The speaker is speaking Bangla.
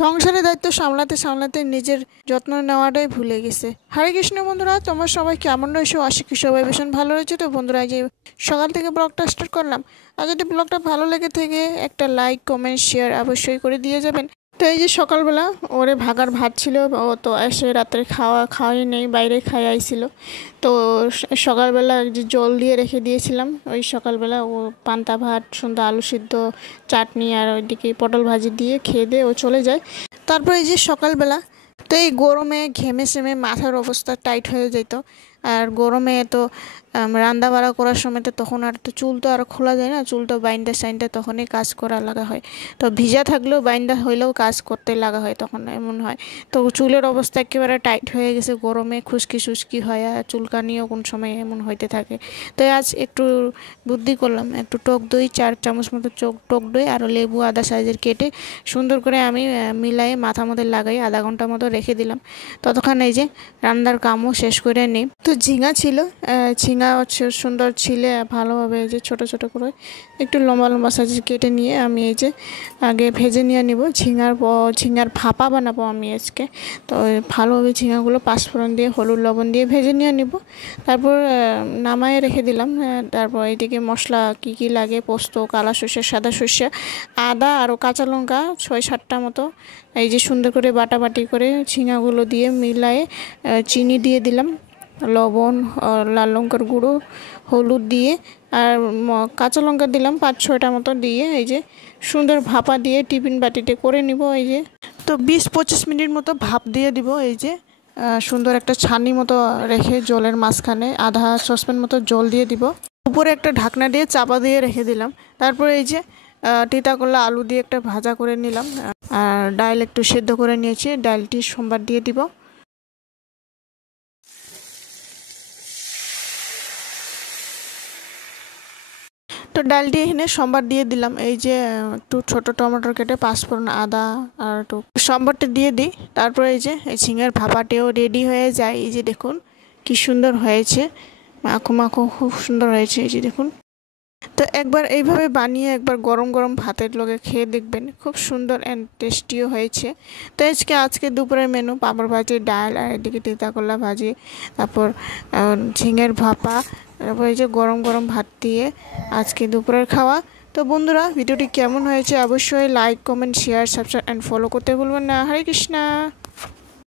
সংসারের দায়িত্ব সামলাতে সামলাতে নিজের যত্ন নেওয়াটাই ভুলে গেছে। হরে কৃষ্ণ বন্ধুরা, তোমার সবাই কেমন রয়েছে? আশা করি সবাই ভীষণ ভালো রয়েছে। তো বন্ধুরা, যে সকাল থেকে ব্লগটা স্টার্ট করলাম। আর যদি ব্লগটা ভালো লেগে থাকে একটা লাইক কমেন্ট শেয়ার অবশ্যই করে দিয়ে যাবেন। তো এই যে সকালবেলা ওরে ভাগার ভাত ছিল, ও তো এসে রাত্রে খাওয়াই নেই, বাইরে খাই আইছিল। তো সকালবেলা যে জল দিয়ে রেখে দিয়েছিলাম, ওই সকালবেলা ও পান্তা ভাত, সুন্দর আলু সিদ্ধ, চাটনি আর ওইদিকে পটল ভাজি দিয়ে খেয়ে দিয়ে ও চলে যায়। তারপর এই যে সকালবেলা তো এই গরমে ঘেমে সেমে মাথার অবস্থা টাইট হয়ে যেত। আর গরমে তো রান্না বাড়া করার সময় তো তখন আর তো চুল তো আর খোলা যায় না, চুল তো বাইন্দা সাইন্দা তখনই কাজ করা লাগা হয়। তো ভিজা থাকলেও বাইন্দা হইলেও কাজ করতে লাগা হয়, তখন এমন হয়। তো চুলের অবস্থা একেবারে টাইট হয়ে গেছে, গরমে খুশকি শুষ্কি হয় আর চুলকানিও কোন সময় এমন হইতে থাকে। তো আজ একটু বুদ্ধি করলাম, একটু টক দই 4 চামচ মতো টক দই আর লেবু আদা সাইজের কেটে সুন্দর করে আমি মিলাই মাথা মধ্যে লাগাই আধা ঘন্টা মতো রেখে দিলাম। ততক্ষণ এই যে রান্নার কামও শেষ করে নিই। তো ঝিঙা ছিল, ঝিঙা সুন্দর ছিলে ভালোভাবে এই যে ছোটো ছোটো করে একটু লম্বা লম্বা সাইজের কেটে নিয়ে আমি এই যে আগে ভেজে নিয়ে নিব। ঝিঙার ভাপা বানাবো আমি আজকে। তো ভালোভাবে ঝিঙাগুলো পাঁচফোড়ন দিয়ে হলুদ লবণ দিয়ে ভেজে নিয়ে নিব। তারপর নামায়ে রেখে দিলাম। তারপর এইদিকে মশলা কি কি লাগে, পোস্ত, কালা সর্ষে, সাদা সর্ষে, আদা আরও কাঁচা লঙ্কা 6-7টা মতো এই যে সুন্দর করে বাটাবাটি করে ঝিঙাগুলো দিয়ে মিলায়ে চিনি দিয়ে দিলাম, লবণ, লাল লঙ্কার গুঁড়ো, হলুদ দিয়ে আর কাঁচা লঙ্কা দিলাম 5-6টা মতো দিয়ে এই যে সুন্দর ভাপা দিয়ে টিফিন বাটিতে করে নিব। এই যে তো 20-25 মিনিট মতো ভাপ দিয়ে দিব। এই যে সুন্দর একটা ছানি মতো রেখে জলের মাঝখানে আধা সসপ্যান মতো জল দিয়ে দিব, উপরে একটা ঢাকনা দিয়ে চাপা দিয়ে রেখে দিলাম। তারপরে এই যে তিতা করলা আলু দিয়ে একটা ভাজা করে নিলাম, আর ডাল একটু সেদ্ধ করে নিয়েছি, ডালটি সোমবার দিয়ে দিব। তো ডালটি এখানে সম্বার দিয়ে দিলাম। এই যে একটু ছোট টমেটো কেটে পাঁচফোড়ন, আদা আর একটু সম্বারটা দিয়ে দিই। তারপরে এই যে এই ঝিঙের ভাপাটিও রেডি হয়ে যায়। এই যে দেখুন কি সুন্দর হয়েছে, মাখো মাখো খুব সুন্দর হয়েছে। এই যে দেখুন, তো একবার এইভাবে বানিয়ে একবার গরম গরম ভাতের লগে খেয়ে দেখবেন, খুব সুন্দর অ্যান্ড টেস্টিও হয়েছে। তো আজকে দুপুরের মেনু পাঁপড় ভাজি, ডাল আর এদিকে তিতা করলা ভাজি, তারপর ঝিঙের ভাপা, তারপর এই যে গরম গরম ভাত দিয়ে আজকে দুপুরের খাওয়া। তো বন্ধুরা, ভিডিওটি কেমন হয়েছে অবশ্যই like comment share subscribe and follow করতে ভুলবেন না। হরে কৃষ্ণা।